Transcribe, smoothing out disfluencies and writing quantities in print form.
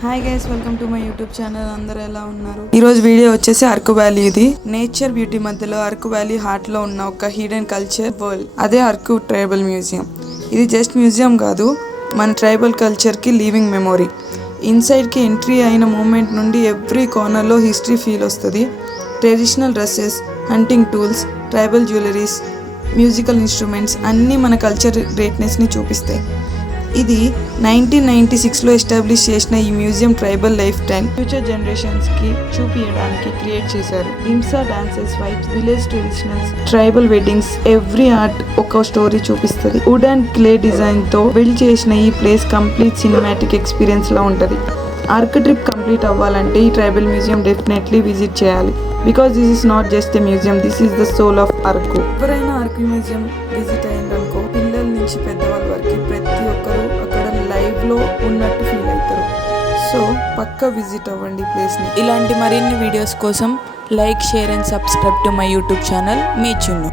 Hi guys, welcome to my YouTube channel. అందరూ ఎలా ఉన్నారు? ఈరోజు వీడియో వచ్చేసి అరకు వ్యాలీ. ఇది నేచర్ బ్యూటీ మధ్యలో అరకు వ్యాలీ హార్ట్ లో ఉన్న ఒక హిడెన్ కల్చర్ వరల్డ్. అదే అరకు ట్రైబల్ మ్యూజియం. ఇది జస్ట్ మ్యూజియం కాదు, మన ట్రైబల్ కల్చర్ కి లివింగ్ మెమొరీ. ఇన్సైడ్ కి ఎంట్రీ అయిన మూమెంట్ నుండి ఎవ్రీ కార్నర్ లో హిస్టరీ ఫీల్ వస్తుంది. Traditional dresses, hunting tools, tribal jewelleries, musical instruments అన్నీ మన కల్చర్ గ్రేట్నెస్ ని చూపిస్తాయి. ఇది 1996లో ఎస్టాబ్లిష్ చేసిన ఈ museum tribal life style future generations కి చూపించడానికి క్రియేట్ చేశారు. Dhimsa dances, white village traditionals, tribal weddings, every art ఒక స్టోరీ చూపిస్తుంది. వుడ్ అండ్ క్లే డిజైన్ తో బిల్డ్ చేసిన ఈ ప్లేస్ కంప్లీట్ సినిమాటిక్ ఎక్స్పీరియన్స్ లా ఉంటది. అరకు ట్రిప్ కంప్లీట్ అవ్వాలంటే ఈ ట్రైబల్ మ్యూజియం డెఫినెట్లీ విజిట్ చేయాలి. Because this is not just a museum, this is the soul of Araku. ఎవరైనా అరకు మ్యూజియం విజిట్ అయ్యిందనుకో, పిల్లల నుంచి పెద్దవాళ్ళ వరకు ప్రతి ఒక్కరు అక్కడ లైవ్ లో ఉన్నట్టు ఫీల్ అవుతారు. సో పక్కా విజిట్ అవ్వండి ప్లేస్ ని. ఇలాంటి మరిన్ని వీడియోస్ కోసం like, share and subscribe to my YouTube channel me Chinnu.